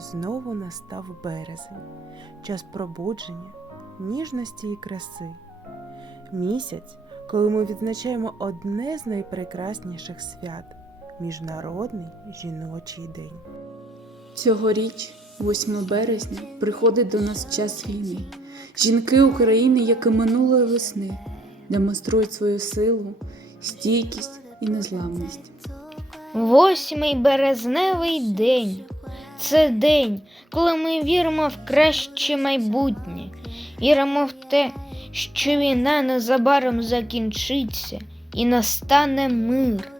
знову настав березень, час пробудження, ніжності і краси. Місяць, коли ми відзначаємо одне з найпрекрасніших свят Міжнародний жіночий день. Цьогоріч, 8 березня, приходить до нас час війни. Жінки України, як і минулої весни, демонструють свою силу, стійкість і незламність. Восьмий березневий день. Це день, коли ми віримо в краще майбутнє, віримо в те, що війна незабаром закінчиться і настане мир.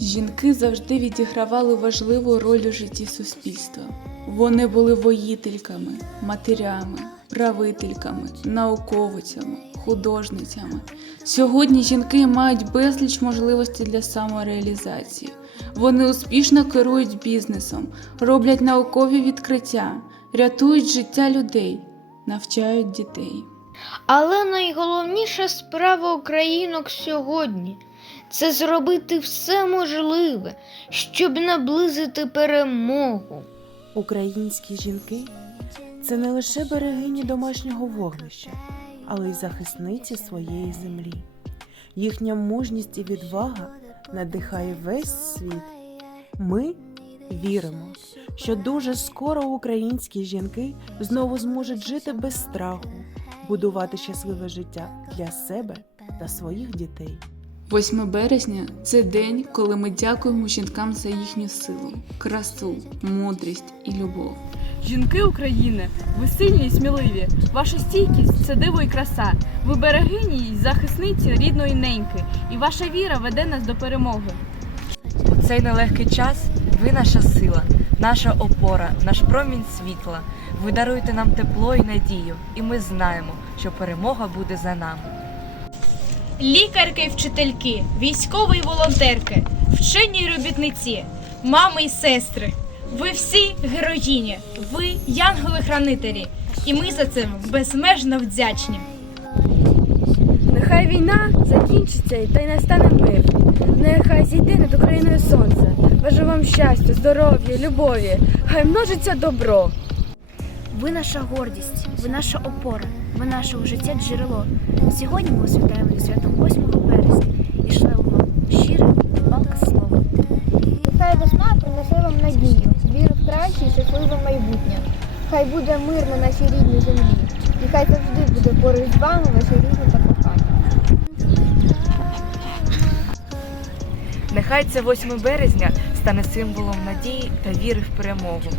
Жінки завжди відігравали важливу роль у житті суспільства. Вони були воїтельками, матерями, правительками, науковицями, художницями. Сьогодні жінки мають безліч можливостей для самореалізації. Вони успішно керують бізнесом, роблять наукові відкриття, рятують життя людей, навчають дітей. Але найголовніша справа українок сьогодні це зробити все можливе, щоб наблизити перемогу. Українські жінки це не лише берегині домашнього вогнища, але й захисниці своєї землі. Їхня мужність і відвага надихає весь світ. Ми віримо, що дуже скоро українські жінки знову зможуть жити без страху, будувати щасливе життя для себе та своїх дітей. 8 березня це день, коли ми дякуємо жінкам за їхню силу, красу, мудрість і любов. Жінки України, ви сильні і сміливі. Ваша стійкість це диво і краса. Ви берегині й захисниці рідної неньки, і ваша віра веде нас до перемоги. У цей нелегкий час ви наша сила, наша опора, наш промінь світла. Ви даруєте нам тепло і надію, і ми знаємо, що перемога буде за нами. лікарки і вчительки, військові і волонтерки, вчені й робітниці, мами й сестри. Ви всі героїні, ви янголи-хранителі, і ми за це безмежно вдячні. Нехай війна закінчиться та й настане мир. Нехай зійде над Україною сонце. Бажаю вам щастя, здоров'я, любові. Хай множиться добро. Ви наша гордість, ви наша опора, ви наше у життя джерело. Сьогодні ми освятаємо зі святом 8 березня і шлемо вам щире та палке слово. Нехай весна принесе вам надію, віру в краще і щасливе майбутнє. Хай буде мир на нашій рідній землі, і хай завжди буде боротьба на вами ваше та кохання. Нехай це 8 березня стане символом надії та віри в перемогу.